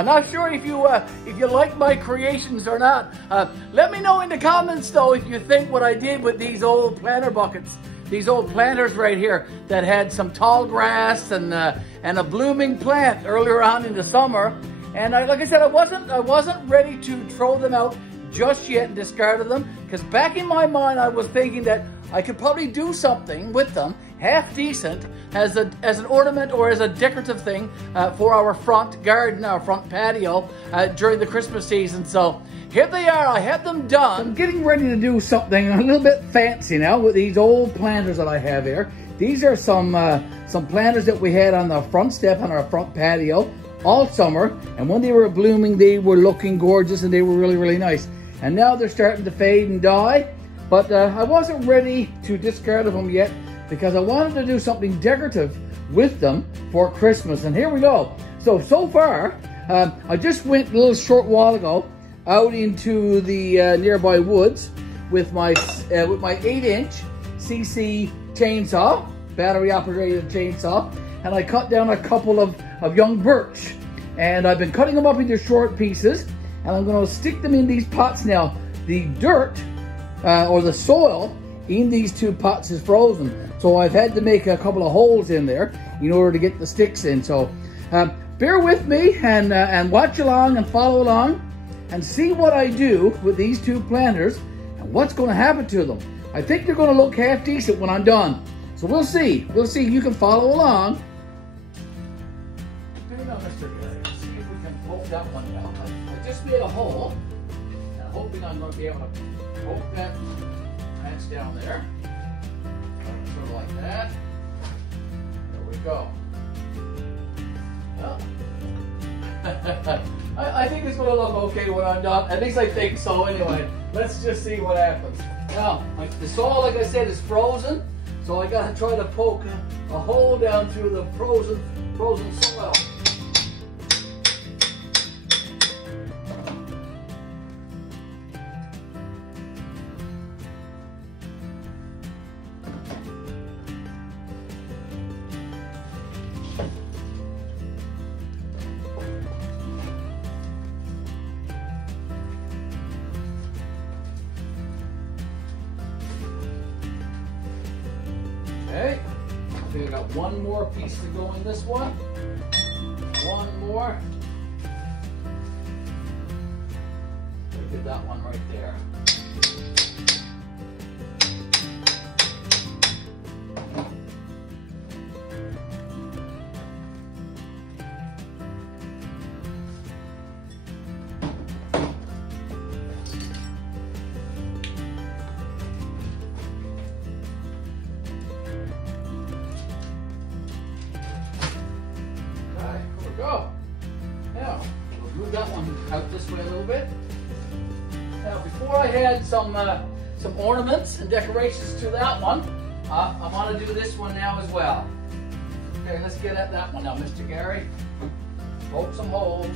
I'm not sure if you like my creations or not. Let me know in the comments though if you think what I did with these old planter buckets, these old planters right here that had some tall grass and a blooming plant earlier on in the summer. And like I said, I wasn't ready to throw them out just yet and discarded them, because back in my mind I was thinking that I could probably do something with them half decent as an ornament or as a decorative thing for our front garden, our front patio during the Christmas season. So here they are, I have them done. I'm getting ready to do something a little bit fancy now with these old planters that I have here. These are some planters that we had on the front step on our front patio all summer, and when they were blooming they were looking gorgeous and they were really, really nice. And now they're starting to fade and die, but I wasn't ready to discard them yet because I wanted to do something decorative with them for Christmas. And here we go. So far, I just went a little short while ago out into the nearby woods with my 8-inch CC chainsaw, battery operated chainsaw, and I cut down a couple of young birch. And I've been cutting them up into short pieces, and I'm going to stick them in these pots now. The dirt or the soil in these two pots is frozen, so I've had to make a couple of holes in there in order to get the sticks in. So bear with me and watch along and follow along and see what I do with these two planters and what's going to happen to them. I think they're going to look half decent when I'm done, so we'll see. We'll see. You can follow along. See if we can poke that one out. I just made a hole, and I'm hoping I'm going to be able to poke that branch down there. Sort of like that. There we go. Well, I think it's going to look okay when I'm done. At least I think so anyway. Let's just see what happens. Now, the soil, like I said, is frozen, so I got to try to poke a hole down through the frozen soil. Okay, I think I got one more piece to go in this one. One more. Get that one right there. Go. Now, we'll move that one out this way a little bit. Now, before I had some ornaments and decorations to that one, I want to do this one now as well. Okay, let's get at that one now, Mr. Garry. Poke some holes.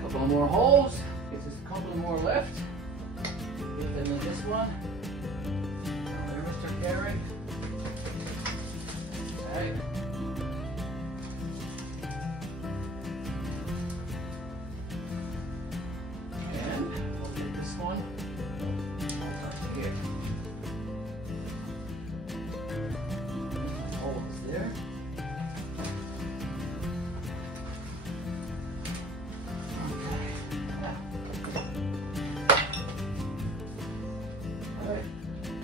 Couple more holes. Get just a couple more left. Get them in this one. There, Mr. Garry. Okay. And we'll get this one right here. Hole is there.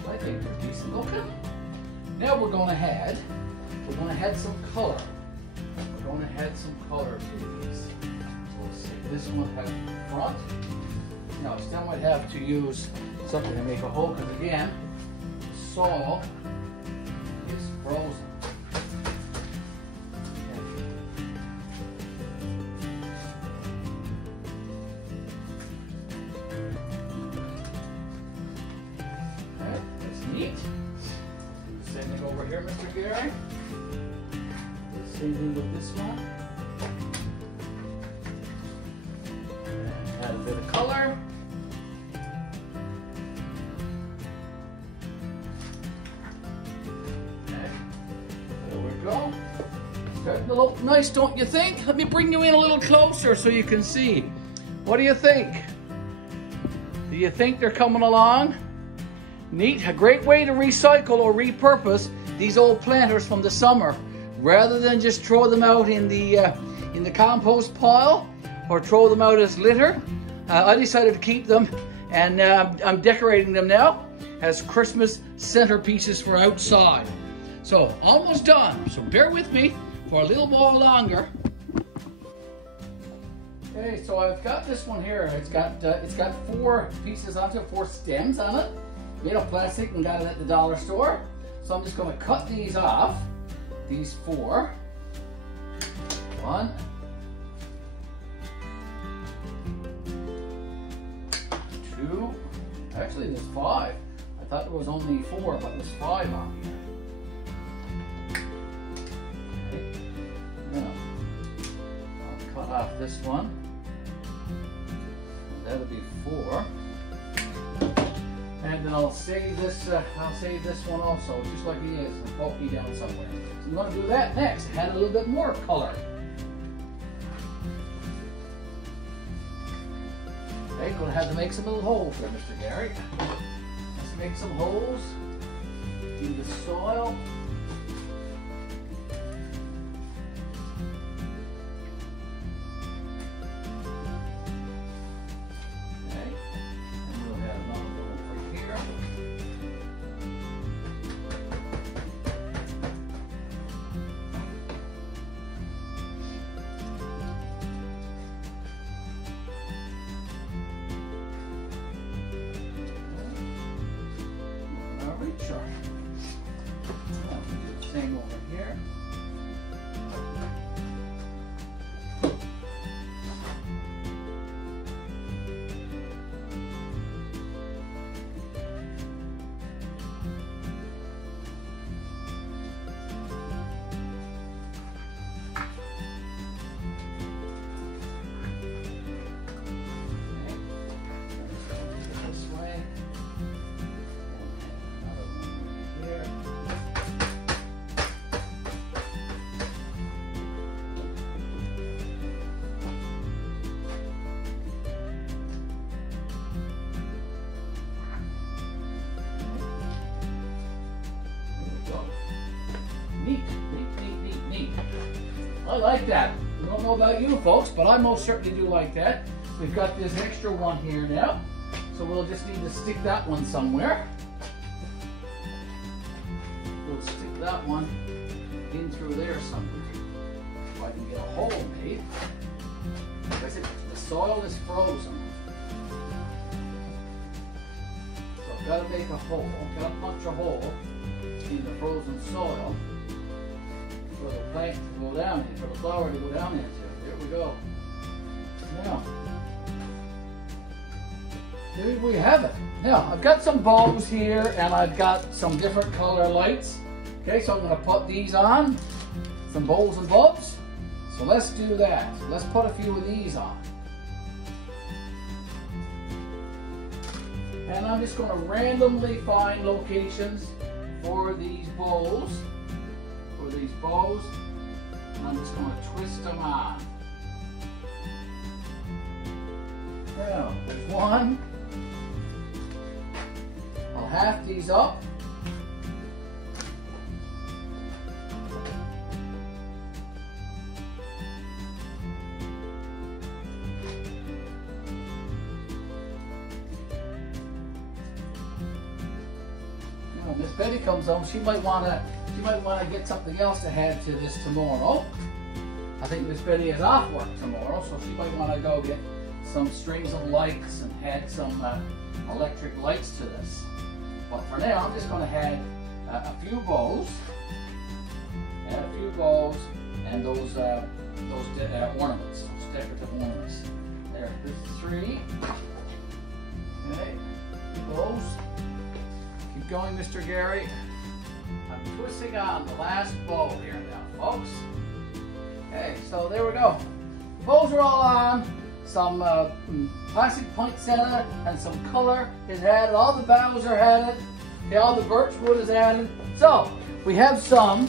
I think they're decent looking. Now we're going to add some color. We're going to add some color to these. So let's see, this one has front. Now, I still might have to use something to make a hole, because again, the soil is frozen. Okay, that's neat. Same thing over here, Mr. Garry. Same thing with this one. Add a bit of color. Okay, there we go. Starting to look nice, don't you think? Let me bring you in a little closer so you can see. What do you think? Do you think they're coming along? Neat, a great way to recycle or repurpose these old planters from the summer. Rather than just throw them out in the compost pile or throw them out as litter, I decided to keep them, and I'm decorating them now as Christmas centerpieces for outside. So almost done. So bear with me for a little while longer. Okay, so I've got this one here. It's got 4 pieces onto it, 4 stems on it, made of plastic, and got it at the dollar store. So I'm just going to cut these off. These 4. 1. 2. Actually, there's 5. I thought there was only 4, but there's 5 on here. Okay. Now, I'll cut off this one. That'll be 4. And then I'll save this one also, just like he is, and poke me down somewhere. So I'm going to do that next. Add a little bit more color. Okay, going to have to make some little holes there, Mr. Garry. Let's make some holes in the soil. Same over here. Neat, neat. I like that. I don't know about you folks, but I most certainly do like that. We've got this extra one here now, so we'll just need to stick that one somewhere. We'll stick that one in through there somewhere, so I can get a hole made. Like I said, the soil is frozen. So I've got to make a hole, I've got to punch a hole in the frozen soil for the plant to go down into, for the flower to go down into. There we go. Now, there we have it. Now, I've got some bulbs here and I've got some different color lights. Okay, so I'm going to put these on, some bowls and bulbs. So let's do that. So let's put a few of these on. And I'm just going to randomly find locations for these bowls, and I'm just going to twist them on. Now, there's one. I'll half these up. When Miss Betty comes home, she might want to get something else to add to this tomorrow. I think Miss Betty is off work tomorrow, so she might want to go get some strings of lights and add some electric lights to this. But for now, I'm just going to add a few bows. Add a few bows and those ornaments, those decorative ornaments. There, this is 3. Okay, bows. Keep going, Mr. Garry. I'm twisting on the last bow here now, folks. Okay, so there we go. The bows are all on. Some plastic poinsettia and some color is added. All the boughs are added. Okay, all the birch wood is added. So we have some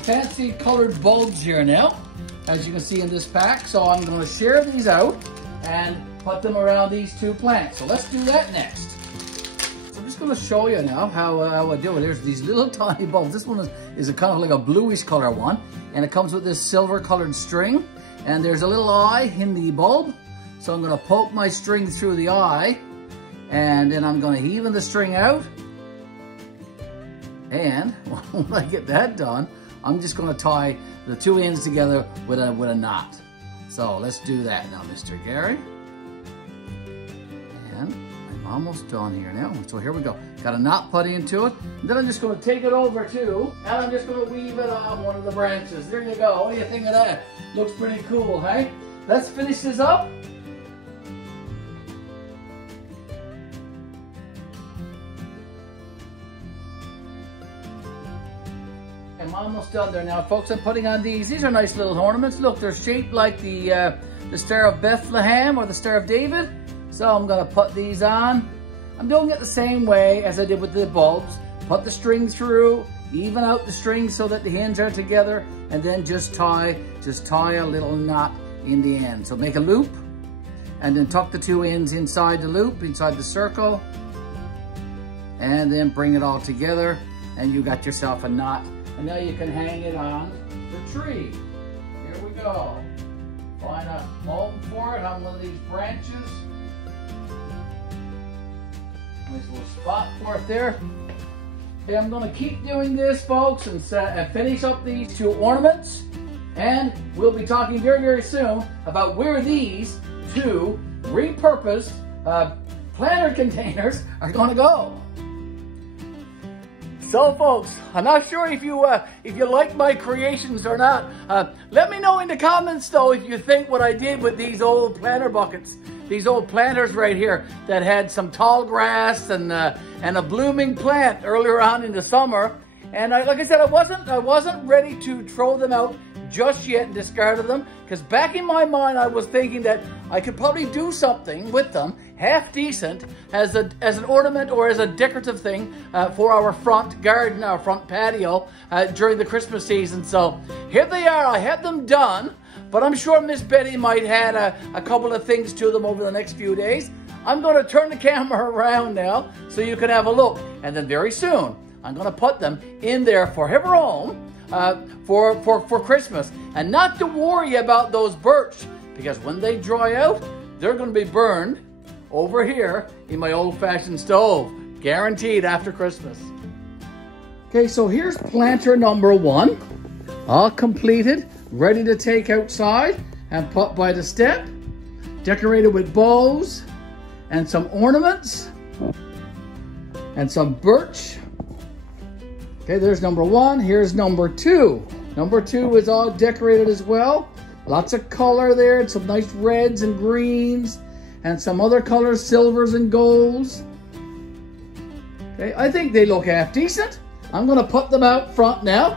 fancy colored bulbs here now, as you can see in this pack. So I'm going to share these out and put them around these 2 plants. So let's do that next. So I'm just going to show you now how I do it. There's these little tiny bulbs. This one is a kind of like a bluish color one, and it comes with this silver colored string. And there's a little eye in the bulb. So I'm going to poke my string through the eye, and then I'm going to even the string out. And when I get that done, I'm just going to tie the 2 ends together with a knot. So let's do that now, Mr. Garry. And I'm almost done here now. So here we go. Got a knot put into it. And then I'm just going to take it over too, and I'm just going to weave it on one of the branches. There you go. What do you think of that? Looks pretty cool, hey? Let's finish this up. I'm almost done there now, folks. I'm putting on these. These are nice little ornaments. Look, they're shaped like the Star of Bethlehem or the Star of David. So I'm going to put these on. I'm doing it the same way as I did with the bulbs. Put the string through, even out the string so that the ends are together, and then just tie a little knot in the end. So make a loop, and then tuck the 2 ends inside the loop, inside the circle, and then bring it all together, and you got yourself a knot. And now you can hang it on the tree. Here we go. Find a home for it on one of these branches. Nice little spot for it there. Okay, I'm going to keep doing this, folks, and finish up these 2 ornaments. And we'll be talking very, very soon about where these 2 repurposed planter containers are going to go. So, folks, I'm not sure if you like my creations or not. Let me know in the comments, though, if you think what I did with these old planter buckets, these old planters right here that had some tall grass and a blooming plant earlier on in the summer. And like I said, I wasn't ready to throw them out just yet and discarded them, because back in my mind I was thinking that I could probably do something with them half decent as an ornament or as a decorative thing for our front garden, our front patio during the Christmas season. So here they are. I had them done, but I'm sure Miss Betty might add a couple of things to them over the next few days. I'm going to turn the camera around now so you can have a look, and then very soon I'm going to put them in there for her home for Christmas, and not to worry about those birch, because when they dry out, they're going to be burned over here in my old-fashioned stove, guaranteed after Christmas. Okay, so here's planter number 1, all completed, ready to take outside and put by the step, decorated with bows and some ornaments and some birch. Okay, there's number 1. Here's number 2. Number 2 is all decorated as well. Lots of color there, and some nice reds and greens, and some other colors, silvers and golds. Okay, I think they look half decent. I'm going to put them out front now.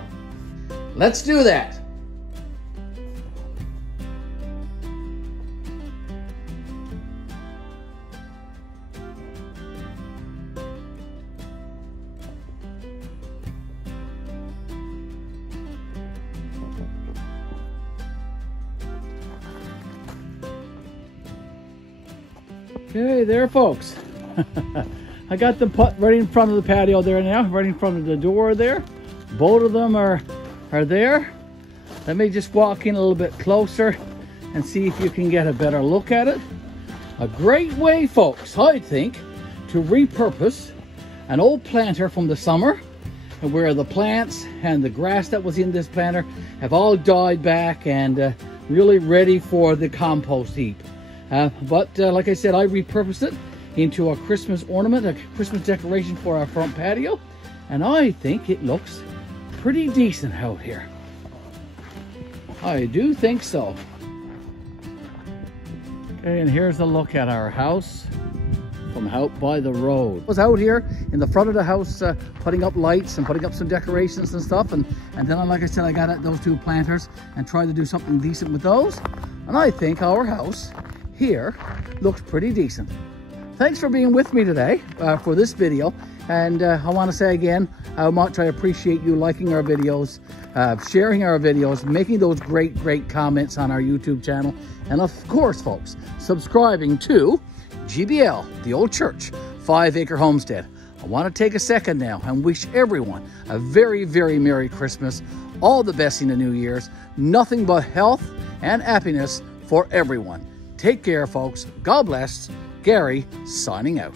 Let's do that. Okay, there, folks. I got them put right in front of the patio there now, right in front of the door there. Both of them are there. Let me just walk in a little bit closer and see if you can get a better look at it. A great way, folks, I think, to repurpose an old planter from the summer where the plants and the grass that was in this planter have all died back and really ready for the compost heap. But like I said, I repurposed it into a Christmas ornament, a Christmas decoration for our front patio, and I think it looks pretty decent out here. I do think so. Okay, and here's a look at our house from out by the road. I was out here in the front of the house putting up lights and putting up some decorations and stuff, and then like I said, I got at those two planters and tried to do something decent with those, and I think our house here looks pretty decent. Thanks for being with me today for this video, and I want to say again how much I appreciate you liking our videos, sharing our videos, making those great comments on our YouTube channel, and of course folks, subscribing to GBL, the Old Church 5-Acre Homestead. I want to take a second now and wish everyone a very Merry Christmas, all the best in the New Year's, nothing but health and happiness for everyone. Take care folks, God bless. Garry signing out.